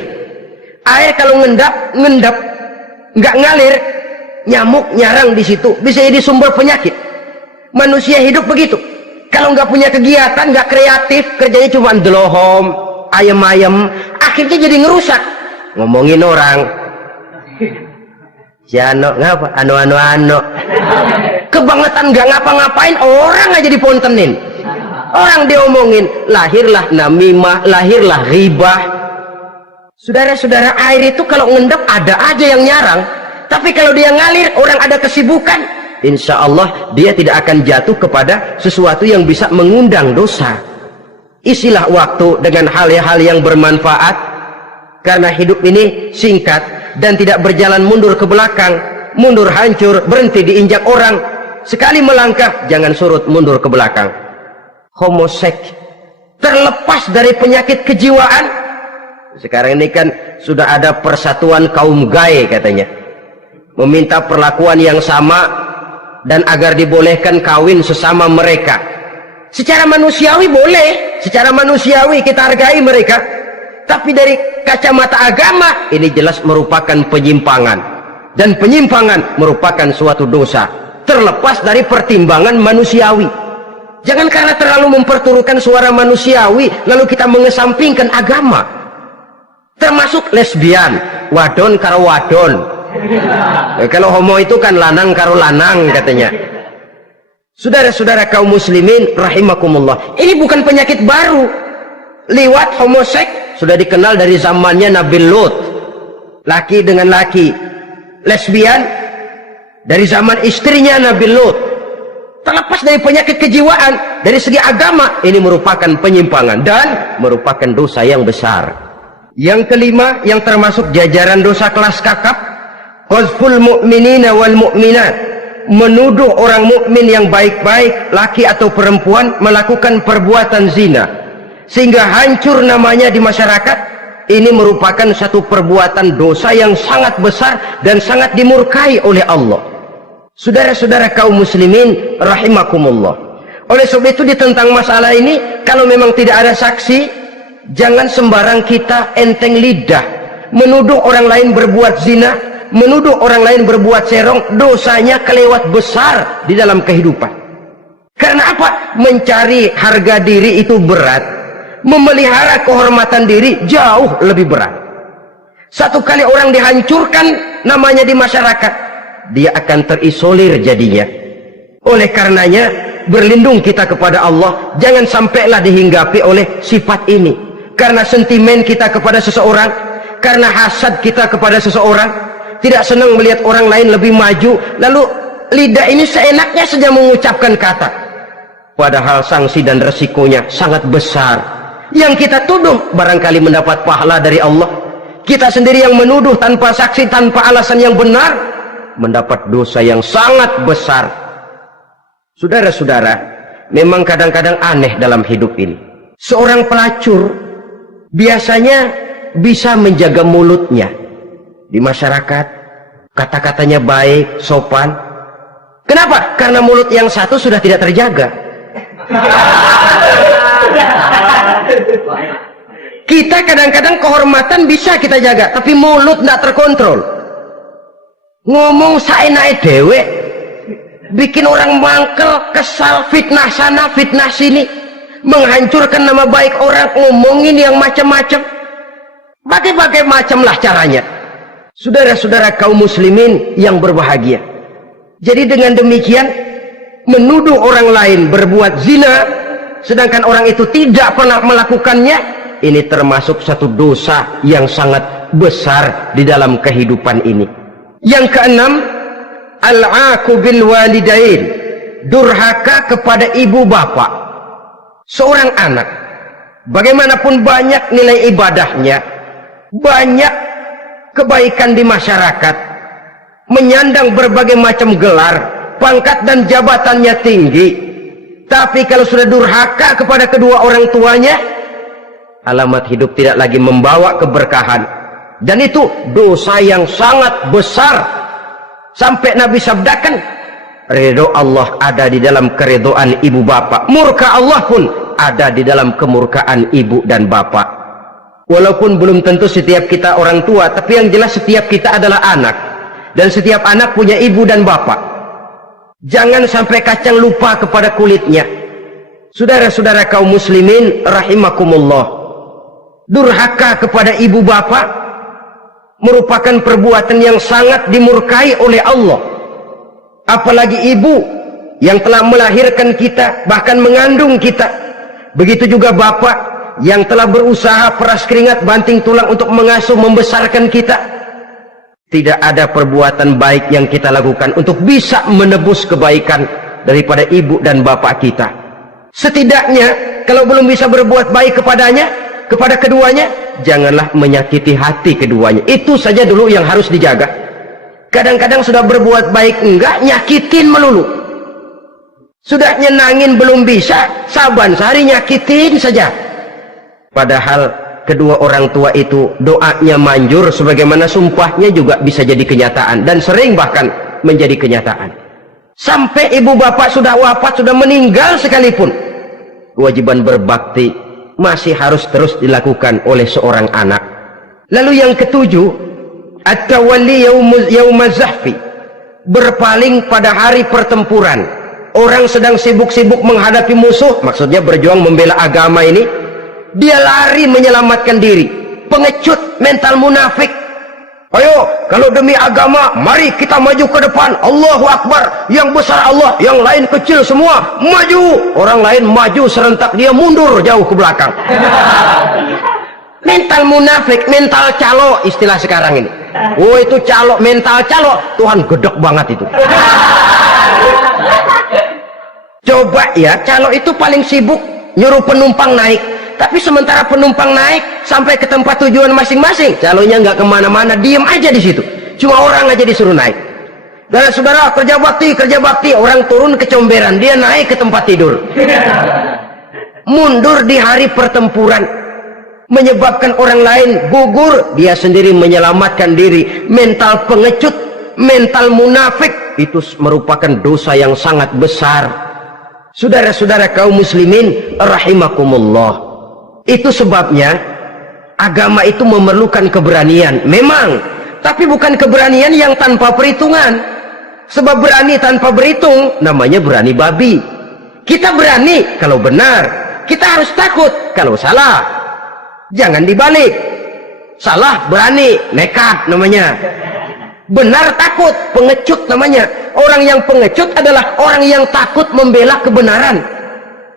Air kalau ngendap nggak ngalir, nyamuk nyarang di situ, bisa jadi sumber penyakit. Manusia hidup begitu. Kalau nggak punya kegiatan, nggak kreatif, kerjanya cuma delohom, ayam-ayam, akhirnya jadi ngerusak. Ngomongin orang, si Ano ngapa? Ano. Kebangetan nggak ngapa-ngapain, orang aja dipontenin. Orang diomongin, lahirlah namimah, lahirlah ribah. Saudara-saudara, air itu kalau ngendap ada aja yang nyarang. Tapi kalau dia ngalir, orang ada kesibukan, insya Allah dia tidak akan jatuh kepada sesuatu yang bisa mengundang dosa. Isilah waktu dengan hal-hal yang bermanfaat, karena hidup ini singkat dan tidak berjalan mundur ke belakang. Mundur hancur, berhenti diinjak orang. Sekali melangkah, jangan surut mundur ke belakang. Homoseks terlepas dari penyakit kejiwaan. Sekarang ini kan sudah ada persatuan kaum gay katanya, meminta perlakuan yang sama dan agar dibolehkan kawin sesama mereka. Secara manusiawi boleh, secara manusiawi kita hargai mereka, tapi dari kacamata agama ini jelas merupakan penyimpangan, dan penyimpangan merupakan suatu dosa terlepas dari pertimbangan manusiawi. Jangan karena terlalu memperturukan suara manusiawi lalu kita mengesampingkan agama. Termasuk lesbian, wadon karo wadon. Kalau homo itu kan lanang karo lanang katanya. Saudara-saudara kaum muslimin rahimakumullah, ini bukan penyakit baru. Liwat, homoseks sudah dikenal dari zamannya Nabi Lut, laki dengan laki. Lesbian dari zaman istrinya Nabi Lut. Terlepas dari penyakit kejiwaan, dari segi agama ini merupakan penyimpangan dan merupakan dosa yang besar. Yang kelima, yang termasuk jajaran dosa kelas kakap, qazful mu'minina wal mu'minat, menuduh orang mukmin yang baik-baik, laki atau perempuan, melakukan perbuatan zina sehingga hancur namanya di masyarakat. Ini merupakan satu perbuatan dosa yang sangat besar dan sangat dimurkai oleh Allah. Saudara-saudara kaum muslimin rahimakumullah, oleh sebab itu tentang masalah ini, kalau memang tidak ada saksi, jangan sembarang kita enteng lidah menuduh orang lain berbuat zina, menuduh orang lain berbuat serong. Dosanya kelewat besar di dalam kehidupan. Karena apa? Mencari harga diri itu berat, memelihara kehormatan diri jauh lebih berat. Satu kali orang dihancurkan namanya di masyarakat, dia akan terisolir jadinya. Oleh karenanya berlindung kita kepada Allah, jangan sampailah dihinggapi oleh sifat ini. Karena sentimen kita kepada seseorang, karena hasad kita kepada seseorang, tidak senang melihat orang lain lebih maju, lalu lidah ini seenaknya saja mengucapkan kata, padahal sanksi dan resikonya sangat besar. Yang kita tuduh barangkali mendapat pahala dari Allah, kita sendiri yang menuduh tanpa saksi, tanpa alasan yang benar, mendapat dosa yang sangat besar. Saudara-saudara, memang kadang-kadang aneh dalam hidup ini. Seorang pelacur biasanya bisa menjaga mulutnya di masyarakat, kata-katanya baik, sopan. Kenapa? Karena mulut yang satu sudah tidak terjaga. Kita kadang-kadang kehormatan bisa kita jaga, tapi mulut tidak terkontrol. Ngomong saenake dhewe, bikin orang mangkel, kesal, fitnah sana, fitnah sini, menghancurkan nama baik orang, ngomongin yang macam-macam. Bagai-bagai macam lah caranya. Saudara-saudara kaum muslimin yang berbahagia, jadi dengan demikian menuduh orang lain berbuat zina sedangkan orang itu tidak pernah melakukannya, ini termasuk satu dosa yang sangat besar di dalam kehidupan ini. Yang keenam, al-'aqu bil walidain, durhaka kepada ibu bapak. Seorang anak, bagaimanapun banyak nilai ibadahnya, banyak kebaikan di masyarakat, menyandang berbagai macam gelar, pangkat dan jabatannya tinggi, tapi kalau sudah durhaka kepada kedua orang tuanya, alamat hidup tidak lagi membawa keberkahan. Dan itu dosa yang sangat besar. Sampai Nabi sabdakan, ridho Allah ada di dalam keridhaan ibu bapak, murka Allah pun ada di dalam kemurkaan ibu dan bapak. Walaupun belum tentu setiap kita orang tua, tapi yang jelas setiap kita adalah anak. Dan setiap anak punya ibu dan bapak. Jangan sampai kacang lupa kepada kulitnya. Saudara-saudara kaum muslimin rahimakumullah, durhaka kepada ibu bapak merupakan perbuatan yang sangat dimurkai oleh Allah. Apalagi ibu yang telah melahirkan kita, bahkan mengandung kita. Begitu juga bapak yang telah berusaha peras keringat banting tulang untuk mengasuh membesarkan kita. Tidak ada perbuatan baik yang kita lakukan untuk bisa menebus kebaikan daripada ibu dan bapak kita. Setidaknya kalau belum bisa berbuat baik kepadanya, kepada keduanya, janganlah menyakiti hati keduanya. Itu saja dulu yang harus dijaga. Kadang-kadang sudah berbuat baik enggak, nyakitin melulu. Sudah nyenangin belum bisa, saban sehari nyakitin saja. Padahal kedua orang tua itu doanya manjur, sebagaimana sumpahnya juga bisa jadi kenyataan, dan sering bahkan menjadi kenyataan. Sampai ibu bapak sudah wafat, sudah meninggal sekalipun, kewajiban berbakti masih harus terus dilakukan oleh seorang anak. Lalu yang ketujuh, at-tawalli yaumaz zahfi, berpaling pada hari pertempuran. Orang sedang sibuk-sibuk menghadapi musuh, maksudnya berjuang membela agama ini, dia lari menyelamatkan diri. Pengecut, mental munafik. Ayo, kalau demi agama, mari kita maju ke depan. Allahu Akbar, yang besar Allah, yang lain kecil semua maju. Orang lain maju serentak, dia mundur jauh ke belakang. Mental munafik, mental calo, istilah sekarang ini. Oh, itu calo, mental calo. Tuhan gedek banget itu. Coba ya, calo itu paling sibuk nyuruh penumpang naik. Tapi sementara penumpang naik sampai ke tempat tujuan masing-masing, calonya nggak kemana-mana, diem aja di situ. Cuma orang aja disuruh naik. Dan saudara, kerja bakti, orang turun kecomberan, dia naik ke tempat tidur. Mundur di hari pertempuran, menyebabkan orang lain gugur, dia sendiri menyelamatkan diri. Mental pengecut, mental munafik, itu merupakan dosa yang sangat besar. Saudara-saudara kaum muslimin rahimakumullah, itu sebabnya agama itu memerlukan keberanian memang, tapi bukan keberanian yang tanpa perhitungan. Sebab berani tanpa berhitung namanya berani babi. Kita berani kalau benar, kita harus takut kalau salah. Jangan dibalik, salah berani, nekat namanya. Benar takut, pengecut namanya. Orang yang pengecut adalah orang yang takut membela kebenaran.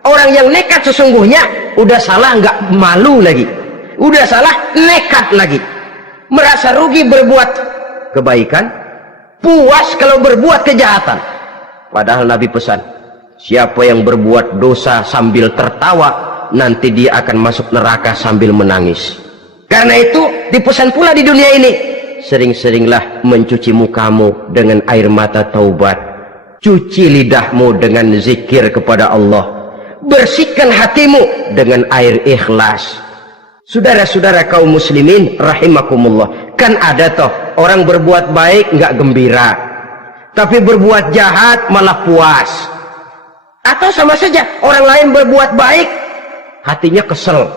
Orang yang nekat sesungguhnya udah salah nggak malu lagi, udah salah nekat lagi, merasa rugi berbuat kebaikan, puas kalau berbuat kejahatan. Padahal Nabi pesan, siapa yang berbuat dosa sambil tertawa, nanti dia akan masuk neraka sambil menangis. Karena itu dipesan pula di dunia ini, sering-seringlah mencuci mukamu dengan air mata taubat, cuci lidahmu dengan zikir kepada Allah, bersihkan hatimu dengan air ikhlas. Saudara-saudara kaum muslimin rahimakumullah, kan ada toh orang berbuat baik nggak gembira, tapi berbuat jahat malah puas. Atau sama saja, orang lain berbuat baik hatinya kesel,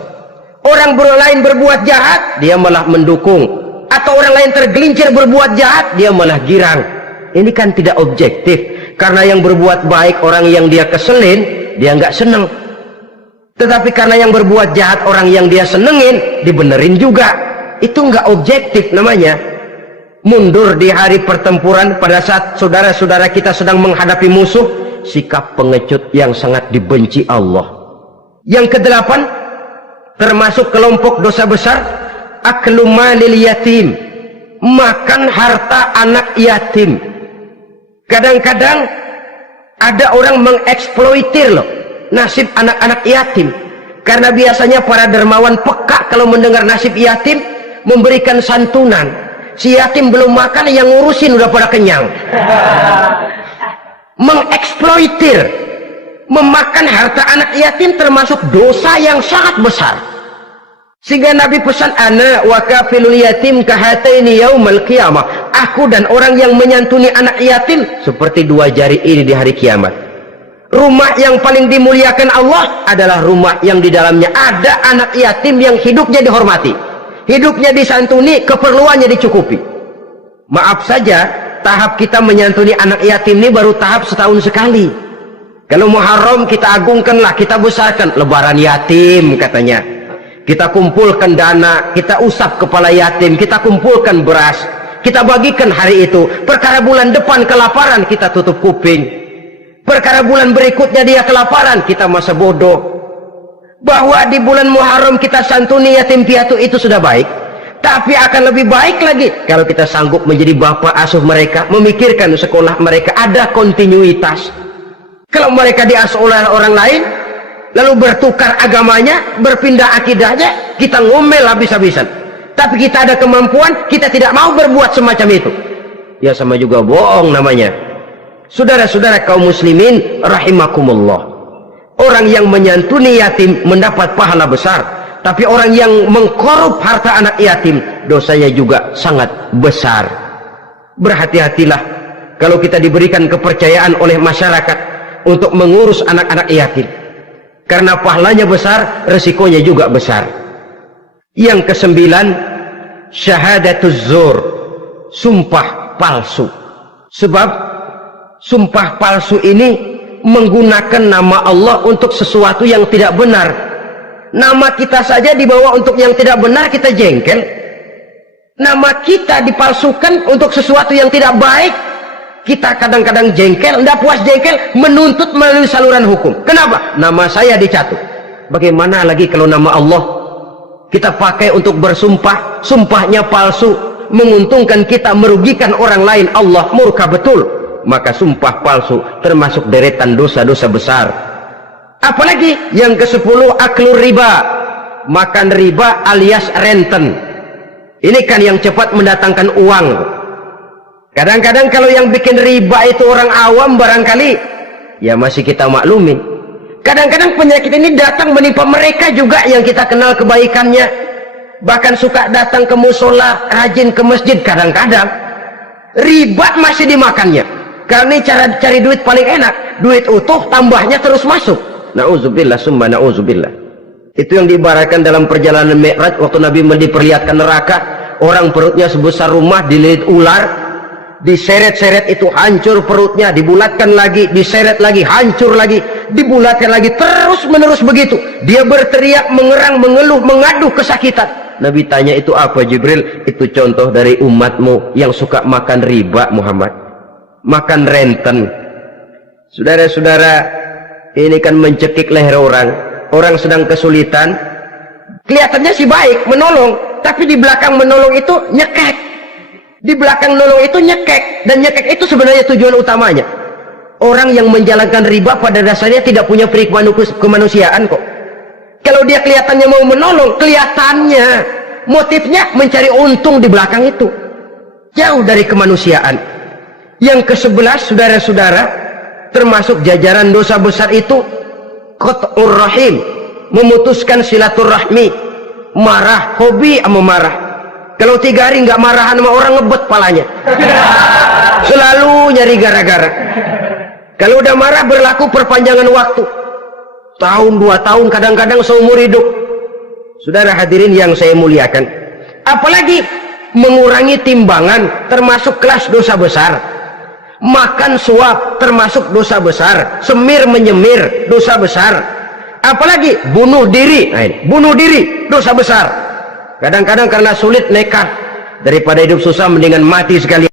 orang lain berbuat jahat dia malah mendukung. Atau orang lain tergelincir berbuat jahat, dia malah girang. Ini kan tidak objektif. Karena yang berbuat baik, orang yang dia keselin, dia nggak seneng. Tetapi karena yang berbuat jahat, orang yang dia senengin, dibenerin juga. Itu nggak objektif namanya. Mundur di hari pertempuran pada saat saudara-saudara kita sedang menghadapi musuh, sikap pengecut yang sangat dibenci Allah. Yang kedelapan, termasuk kelompok dosa besar, aklu malil yatim, makan harta anak yatim. Kadang-kadang ada orang mengeksploitir loh nasib anak-anak yatim, karena biasanya para dermawan peka kalau mendengar nasib yatim, memberikan santunan. Si yatim belum makan, yang ngurusin udah pada kenyang. Mengeksploitir, memakan harta anak yatim termasuk dosa yang sangat besar. Sehingga Nabi pesan, ana wa kafilul yatim kahataini yaumal qiyamah, aku dan orang yang menyantuni anak yatim seperti dua jari ini di hari kiamat. Rumah yang paling dimuliakan Allah adalah rumah yang di dalamnya ada anak yatim yang hidupnya dihormati, hidupnya disantuni, keperluannya dicukupi. Maaf saja, tahap kita menyantuni anak yatim ini baru tahap setahun sekali. Kalau Muharram kita agungkanlah, kita besarkan. Lebaran yatim katanya, kita kumpulkan dana, kita usap kepala yatim, kita kumpulkan beras, kita bagikan hari itu. Perkara bulan depan kelaparan, kita tutup kuping. Perkara bulan berikutnya dia kelaparan, kita masa bodoh. Bahwa di bulan Muharram kita santuni yatim piatu itu sudah baik, tapi akan lebih baik lagi kalau kita sanggup menjadi bapak asuh mereka, memikirkan sekolah mereka ada kontinuitas. Kalau mereka diasuh oleh orang lain lalu bertukar agamanya, berpindah akidahnya, kita ngomel habis-habisan. Tapi kita ada kemampuan, kita tidak mau berbuat semacam itu, ya sama juga bohong namanya. Saudara-saudara kaum muslimin rahimakumullah, orang yang menyantuni yatim mendapat pahala besar, tapi orang yang mengkorup harta anak yatim dosanya juga sangat besar. Berhati-hatilah kalau kita diberikan kepercayaan oleh masyarakat untuk mengurus anak-anak yatim, karena pahalanya besar, resikonya juga besar. Yang kesembilan, syahadatuz zur, sumpah palsu. Sebab sumpah palsu ini menggunakan nama Allah untuk sesuatu yang tidak benar. Nama kita saja dibawa untuk yang tidak benar, kita jengkel. Nama kita dipalsukan untuk sesuatu yang tidak baik, kita kadang-kadang jengkel, tidak puas jengkel, menuntut melalui saluran hukum. Kenapa? Nama saya dicatut. Bagaimana lagi kalau nama Allah kita pakai untuk bersumpah, sumpahnya palsu, menguntungkan kita, merugikan orang lain, Allah murka betul. Maka sumpah palsu termasuk deretan dosa-dosa besar. Apalagi yang ke-10, aklur riba, makan riba alias renten. Ini kan yang cepat mendatangkan uang. Kadang-kadang kalau yang bikin riba itu orang awam barangkali, ya masih kita maklumin. Kadang-kadang penyakit ini datang menimpa mereka juga yang kita kenal kebaikannya, bahkan suka datang ke musola, rajin ke masjid. Kadang-kadang riba masih dimakannya, karena ini cara cari duit paling enak, duit utuh tambahnya terus masuk. Na'udzubillah summa na'udzubillah. Itu yang diibaratkan dalam perjalanan Mi'raj, waktu Nabi diperlihatkan neraka, orang perutnya sebesar rumah dililit ular, diseret-seret itu hancur perutnya, dibulatkan lagi, diseret lagi, hancur lagi, dibulatkan lagi, terus menerus begitu. Dia berteriak, mengerang, mengeluh, mengadu kesakitan. Nabi tanya, itu apa Jibril? Itu contoh dari umatmu yang suka makan riba Muhammad, makan renten. Saudara-saudara, ini kan mencekik leher orang. Orang sedang kesulitan, kelihatannya sih baik, menolong, tapi di belakang menolong itu nyekek. Di belakang nolong itu nyekek, dan nyekek itu sebenarnya tujuan utamanya. Orang yang menjalankan riba pada dasarnya tidak punya perikma kemanusiaan kok. Kalau dia kelihatannya mau menolong, kelihatannya motifnya mencari untung di belakang itu, jauh dari kemanusiaan. Yang ke-11, saudara-saudara, termasuk jajaran dosa besar itu qat'ur rahim, memutuskan silaturahmi. Marah, hobi sama marah. Kalau 3 hari nggak marahan sama orang, ngebet palanya. Selalu nyari gara-gara. Kalau udah marah berlaku perpanjangan waktu, tahun 2 tahun, kadang-kadang seumur hidup. Saudara hadirin yang saya muliakan, apalagi mengurangi timbangan termasuk kelas dosa besar. Makan suap termasuk dosa besar. Semir menyemir dosa besar. Apalagi bunuh diri. Nah ini, bunuh diri dosa besar. Kadang-kadang karena sulit nekat, daripada hidup susah mendingan mati sekali.